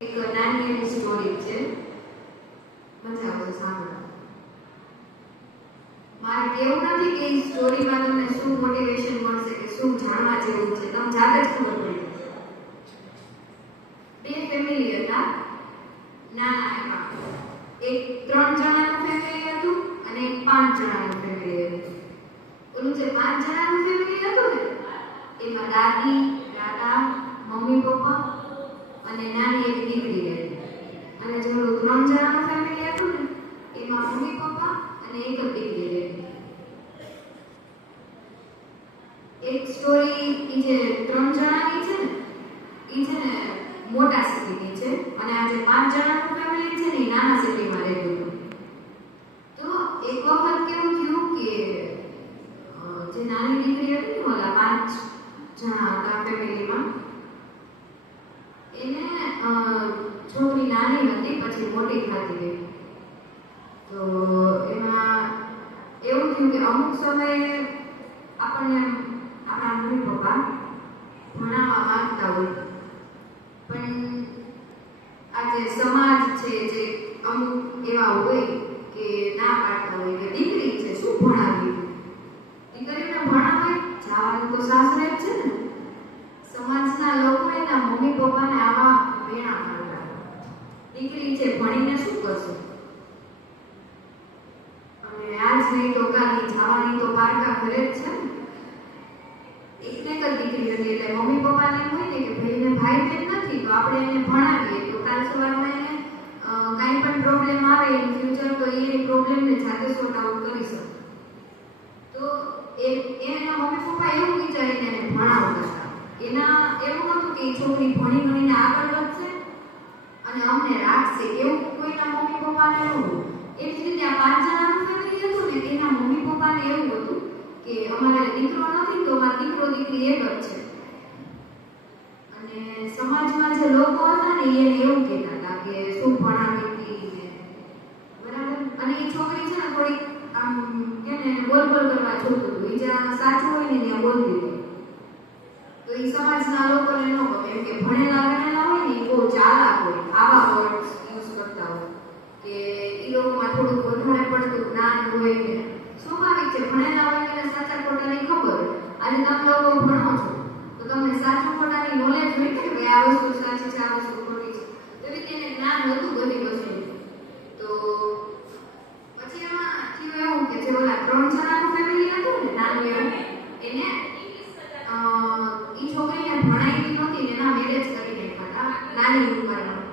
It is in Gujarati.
એક નાની એવી સ્ટોરી છે. મજા સાંભળવા. મારે એવું નથી કે એ સ્ટોરીમાં તમને શું મોટિવેશન મળશે કે શું જાણવા જેવું છે. તમે જાતે જ ખબર પડી બે ફેમિલી હતા. નાના એમાં. એક ત્રણ જણાનું ફેમિલી હતું અને એક પાંચ જણાનું ફેમિલી હતું. ઓલું જે પાંચ જણાનું ફેમિલી હતું ને? એમાં દાદી, દાદા, મમ્મી, પપ્પા અને નાની એવી દીકરી હતી અને જો ત્રણ જણાનું ફેમિલી હતું ને, એમાં મમ્મી, પપ્પા અને એક જ દીકરી હતી એક સ્ટોરી ઈ જે ત્રણ જણાની છે ને, ઈ છે ને મોટા સિટીની છે. અને આ જે પાંચ જણાનું ફેમિલી છે ને નાના સિટીમાં રહેતું હતું તો એક વખત કેવું થયું કે અ, જે નાની દીકરી હતી ને ઓલા પાંચ જણા હતા ફેમિલીમાં એને અ, છોકરી નાની હતી પછી મોટી થતી ગઈ તો એમાં એવું થયું કે અમુક સમયે આપણને આપણા મમ્મી પપ્પા ભણાવવા માંગતા હોય. પણ આ જે સમાજ છે, જે અમુક એવા હોય કે ના પાડતા હોય કે દીકરી છે શું ભણાવી દીકરીને ભણાવાય જવાનું તો સાસરે જ છે ને સમાજના લોકો એના મમ્મી પપ્પાને આવા વેણા મારતા દીકરી છે ભણીને શું કરશે અને આજ નહીં તો કાલની જવાની તો પારકા ઘરે જ છે ને એકને એક જ દીકરી હતી એટલે મમ્મી પપ્પાને એમ હોય ને કે ભાઈને ભાઈ બેન નથી તો આપણે ભણાવીએ તો કાલ સવારે કાંઈ પણ પ્રોબ્લેમ આવે ઇન ફ્યુચર તો એ પ્રોબ્લેમને જાતે સોર્ટ આઉટ કરી શકે. તો એ, એના મમ્મી પપ્પા એવું વિચારીને એને ભણાવતા હતા. એના, એવું હતું કે છોકરી ભણી ભણીને આગળ વધશે અને અમને રાખશે. એવું કોઈના મમ્મી પપ્પાને એવું એવી રીતે આ પાંચ જણાનું ફેમિલી હતું ને, એના મમ્મી પપ્પાને એવું હતું કે અમારે દીકરો નથી તો અમારો દીકરો દીકરી એક જ છે. સમાજમાં જે લોકો હતા ને એને એવું કહેતા હતા કે શું ભણાવી હતી બરાબર? અને એ છોકરી છે ને થોડીક, આમ, કે ને બોલ બોલ કરવા જોતું હતું. જ્યાં સાચું હોય ને, ત્યાં બોલતી હતી. તો એ સમાજના લોકોને ન ગમે. કે ભણેલા ગણેલા હોય ને એ બહુ ચાલાક હોય. આવા વર્ડ્સ યુઝ કરતા હોય. કે એ લોકોમાં થોડુંક વધારે પડતું જ્ઞાન હોય ને. સ્વાભાવિક છે, ભણેલા હોય ને સાચા ખોટાની ખબર આજે તમે લોકો ભણો છો. તમને સાચું ખોટાની નોલેજ હોય ને કે આ વસ્તુ સાચી છે, આ વસ્તુ ખોટી છે એવી રીતે એને જ્ઞાન હતું બધી વસ્તુ તો પછી એમાં થયું એવું કે જે ઓલા ત્રણ જણાનું ફેમિલી હતું ને, નાનું એવું એને એ છોકરીને ભણાવી નહોતી એના મેરેજ કરી નાખ્યા નાની ઉંમરમાં.